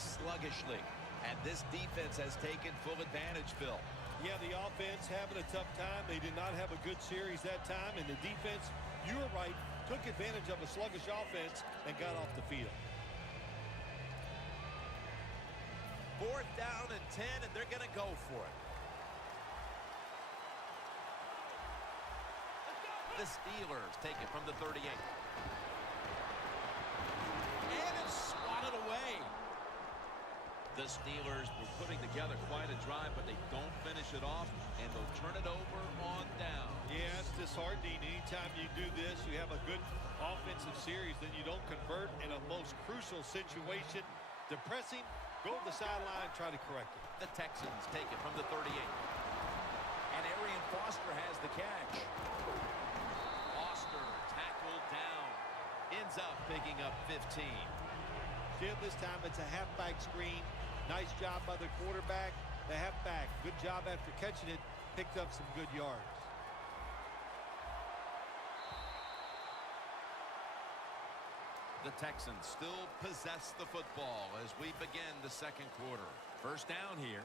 sluggishly. And this defense has taken full advantage, Phil. Yeah, the offense having a tough time. They did not have a good series that time. And the defense, you were right, took advantage of a sluggish offense and got off the field. 4th down and 10, and they're going to go for it. The Steelers take it from the 38. And it's swatted away. The Steelers were putting together quite a drive, but they don't finish it off, and they'll turn it over on down. Yeah, it's disheartening. Anytime you do this, you have a good offensive series, then you don't convert in a most crucial situation. Depressing. Go to the sideline, try to correct it. The Texans take it from the 38. And Arian Foster has the catch. Foster tackled down. Ends up picking up 15. Jim, this time it's a halfback screen. Nice job by the quarterback. The halfback, good job after catching it. Picked up some good yards. The Texans still possess the football as we begin the second quarter. 1st down here.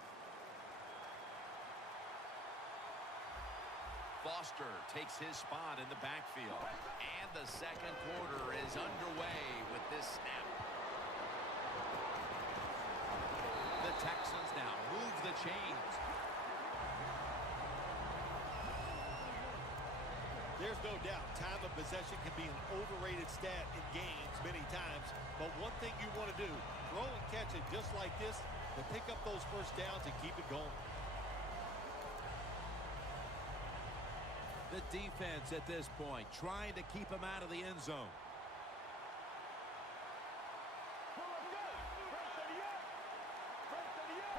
Foster takes his spot in the backfield. And the second quarter is underway with this snap. The Texans now move the chains. There's no doubt time of possession can be an overrated stat in games many times. But one thing you want to do, throw and catch it just like this to pick up those 1st downs and keep it going. The defense at this point trying to keep him out of the end zone.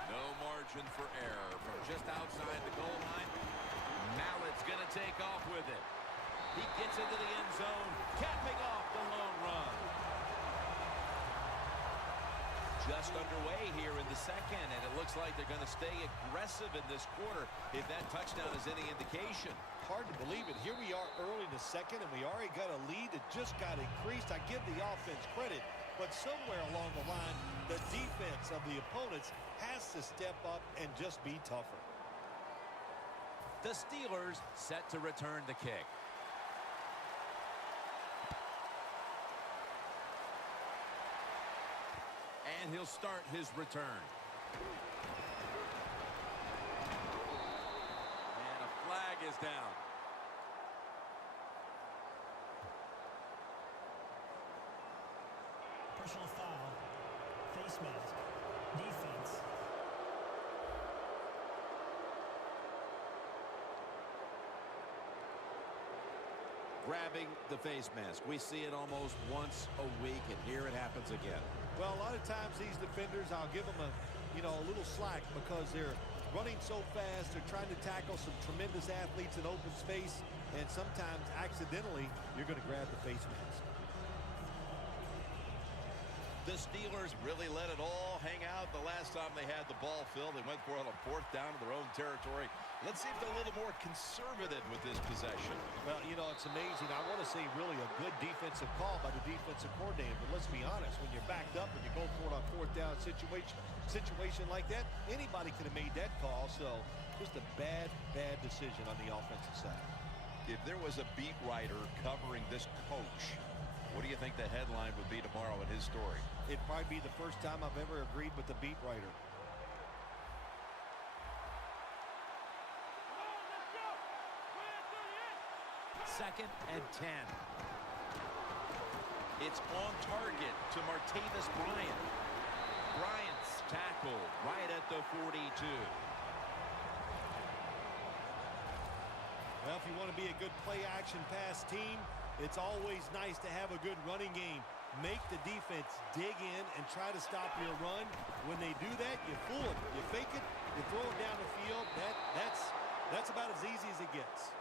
No margin for error from just outside the goal line. Mallett's going to take off with it. He gets into the end zone, capping off the long run. Just underway here in the second, and it looks like they're going to stay aggressive in this quarter if that touchdown is any indication. Hard to believe it. Here we are early in the second, and we already got a lead that just got increased. I give the offense credit, but somewhere along the line, the defense of the opponents has to step up and just be tougher. The Steelers set to return the kick. And he'll start his return. And a flag is down. Personal foul. Face mask. Defense. Grabbing the face mask. We see it almost once a week, and here it happens again. Well, a lot of times these defenders, I'll give them a little slack because they're running so fast. They're trying to tackle some tremendous athletes in open space, and sometimes accidentally you're going to grab the face mask. The Steelers really let it all hang out the last time they had the ball, Phil. They went for it on 4th down to their own territory. Let's see if they're a little more conservative with this possession. Well, it's amazing. I want to say really a good defensive call by the defensive coordinator, but let's be honest, when you're backed up and you go for it on 4th down situation like that, anybody could have made that call. So just a bad decision on the offensive side. If there was a beat writer covering this coach, what do you think the headline would be tomorrow in his story? It'd probably be the first time I've ever agreed with the beat writer. Second and 10. It's on target to Martavis Bryant. Bryant's tackled right at the 42. Well, if you want to be a good play-action pass team, it's always nice to have a good running game. Make the defense dig in and try to stop your run. When they do that, you fool it. You fake it, you throw it down the field. That's about as easy as it gets.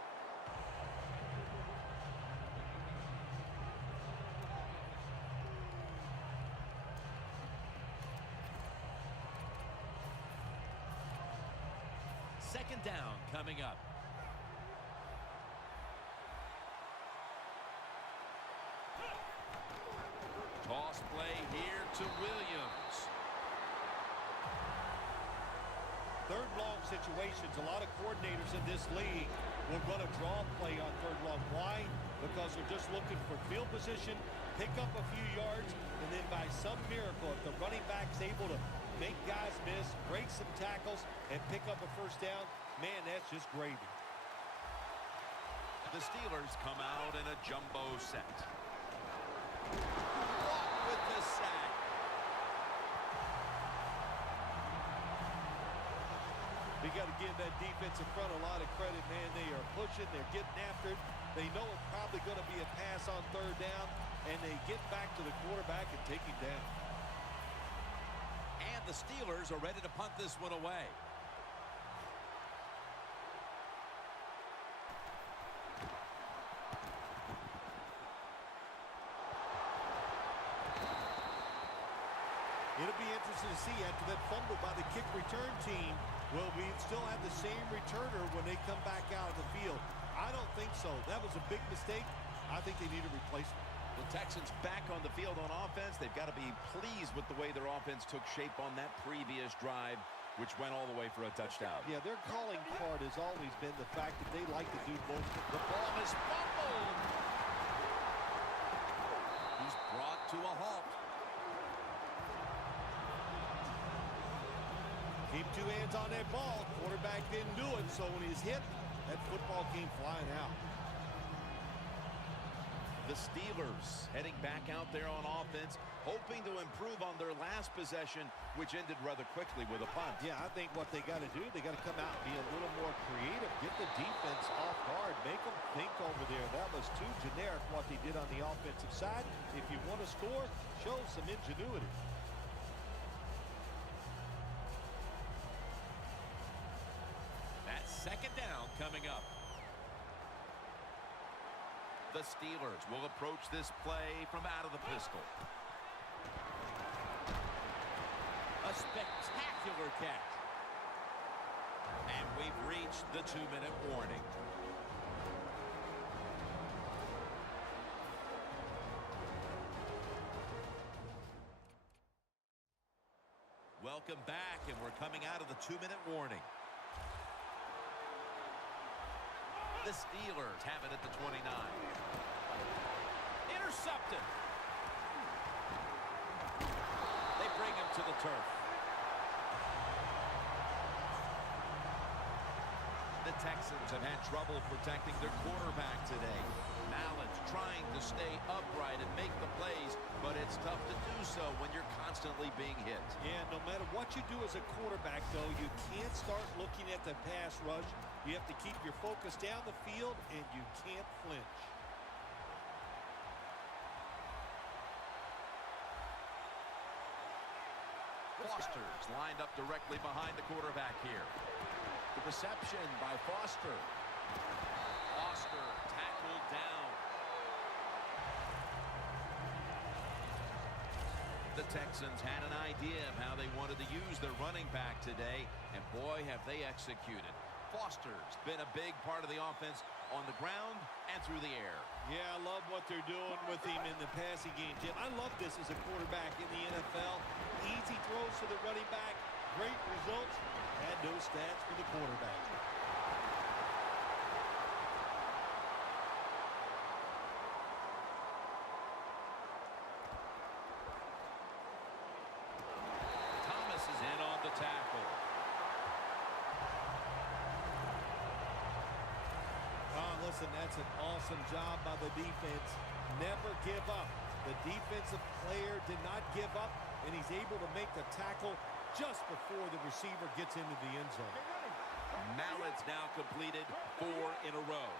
Second down coming up. Toss play here to Williams. situations. A lot of coordinators in this league will run a draw play on third long. Why? Because they're just looking for field position, pick up a few yards, and then by some miracle, if the running back's able to make guys miss, break some tackles, and pick up a first down, man, that's just gravy. The Steelers come out in a jumbo set. Blocked with the sack. We got to give that defensive front a lot of credit, man. They are pushing, they're getting after it. They know it's probably going to be a pass on third down, and they get back to the quarterback and take him down. And the Steelers are ready to punt this one away. It'll be interesting to see after that fumble by the kick return team. Will we still have the same returner when they come back out of the field? I don't think so. That was a big mistake. I think they need a replacement. The Texans back on the field on offense. They've got to be pleased with the way their offense took shape on that previous drive, which went all the way for a touchdown. Yeah, their calling card has always been the fact that they like to do both. The ball is fumbled. He's brought to a halt. Keep two hands on that ball. Quarterback didn't do it, so when he's hit, that football came flying out. The Steelers heading back out there on offense, hoping to improve on their last possession, which ended rather quickly with a punt. Yeah, I think what they got to do, they got to come out and be a little more creative, get the defense off guard, make them think over there. That was too generic what they did on the offensive side. If you want to score, show some ingenuity. That's second down coming up. The Steelers will approach this play from out of the pistol. A spectacular catch. And we've reached the 2-minute warning. Welcome back, and we're coming out of the 2-minute warning. The Steelers have it at the 29. Intercepted. They bring him to the turf. The Texans have had trouble protecting their quarterback today. Mallett's trying to stay upright and make the plays, but it's tough to do so when you're constantly being hit. Yeah, no matter what you do as a quarterback, though, you can't start looking at the pass rush. You have to keep your focus down the field, and you can't flinch. Foster's lined up directly behind the quarterback here. The reception by Foster. Foster tackled down. The Texans had an idea of how they wanted to use their running back today, and boy, have they executed. Foster's been a big part of the offense on the ground and through the air. Yeah, I love what they're doing with him in the passing game, Jim. I love this as a quarterback in the NFL. Easy throws to the running back, great results, and no stats for the quarterback. Thomas is in on the tackle. Listen, that's an awesome job by the defense. Never give up. The defensive player did not give up, and he's able to make the tackle just before the receiver gets into the end zone. Mallett's now completed 4 in a row.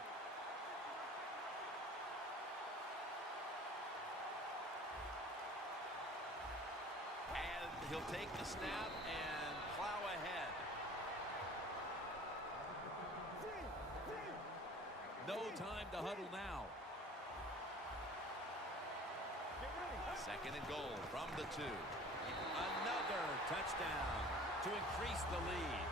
And he'll take the snap and plow ahead. No time to huddle now. Second and goal from the 2. Another touchdown to increase the lead.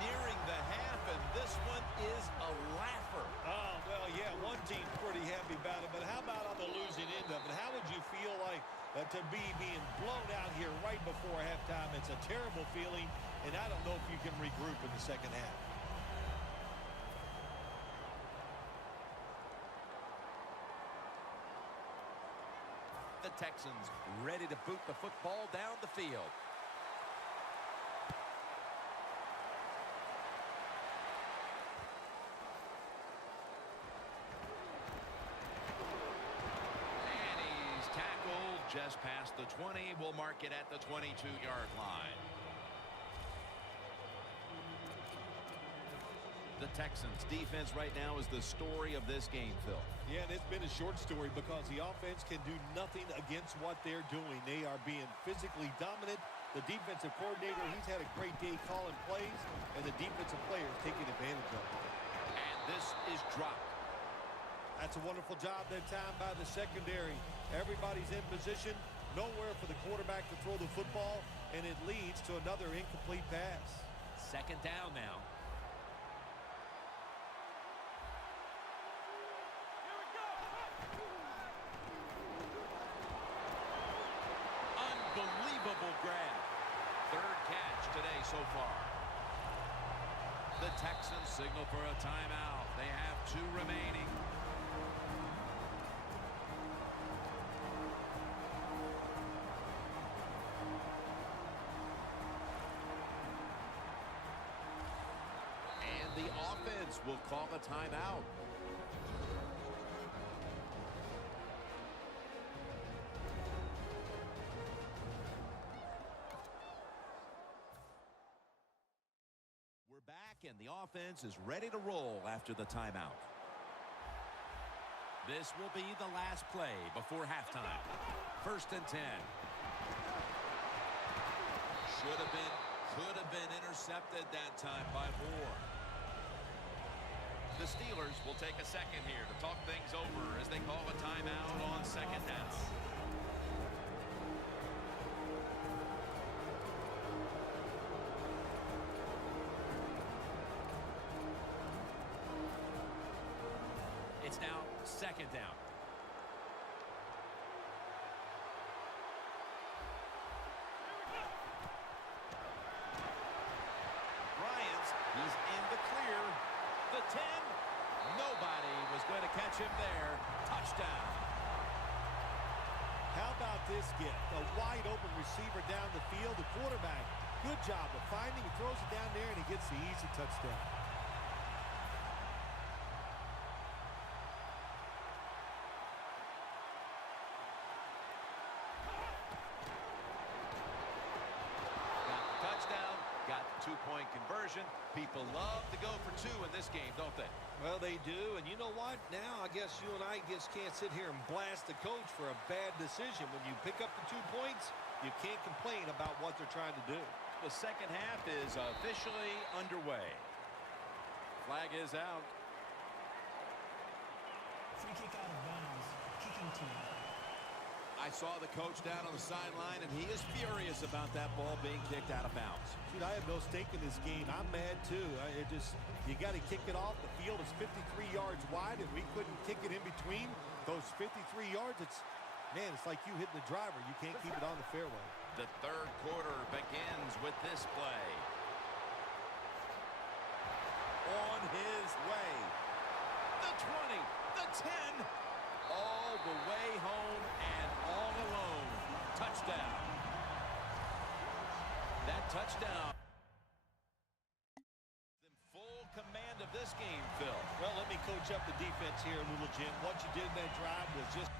nearing the half, and this one is a laugher. Oh, well, yeah, one team's pretty happy about it, but how about on the losing end of it? How would you feel like to be being blown out here right before halftime? It's a terrible feeling, and I don't know if you can regroup in the second half. The Texans ready to boot the football down the field. And he's tackled just past the 20. We'll mark it at the 22-yard line. The Texans defense right now is the story of this game, Phil. Yeah, and it's been a short story because the offense can do nothing against what they're doing. They are being physically dominant. The defensive coordinator, he's had a great day calling plays, and the defensive players taking advantage of it. And this is dropped. That's a wonderful job that time by the secondary. Everybody's in position, nowhere for the quarterback to throw the football, and it leads to another incomplete pass. Second down now. Unbelievable grab. Third catch today so far. The Texans signal for a timeout. They have 2 remaining. And the offense will call a timeout. And the offense is ready to roll after the timeout. This will be the last play before halftime. 1st and 10. Should have been, could have been intercepted that time by Moore. The Steelers will take a second here to talk things over as they call a timeout on 2nd down. It's now 2nd down. Bryant, he's in the clear. The 10. Nobody was going to catch him there. Touchdown. How about this gift? A wide open receiver down the field. The quarterback, good job of finding. He throws it down there, and he gets the easy touchdown. Two-point conversion. People love to go for 2 in this game, don't they? Well, they do. And you know what? Now I guess you and I just can't sit here and blast the coach for a bad decision. When you pick up the 2 points, you can't complain about what they're trying to do. The second half is officially underway. Flag is out. Free kick out of bounds. Kicking team. I saw the coach down on the sideline, and he is furious about that ball being kicked out of bounds. Dude, I have no stake in this game. I'm mad, too. You got to kick it off. The field is 53 yards wide, and we couldn't kick it in between those 53 yards. It's like you hitting the driver. You can't keep it on the fairway. The 3rd quarter begins with this play. On his way. The 20, the 10, all the way home and all alone. Touchdown. That touchdown. In full command of this game, Phil. Well, let me coach up the defense here a little, Jim. What you did in that drive was just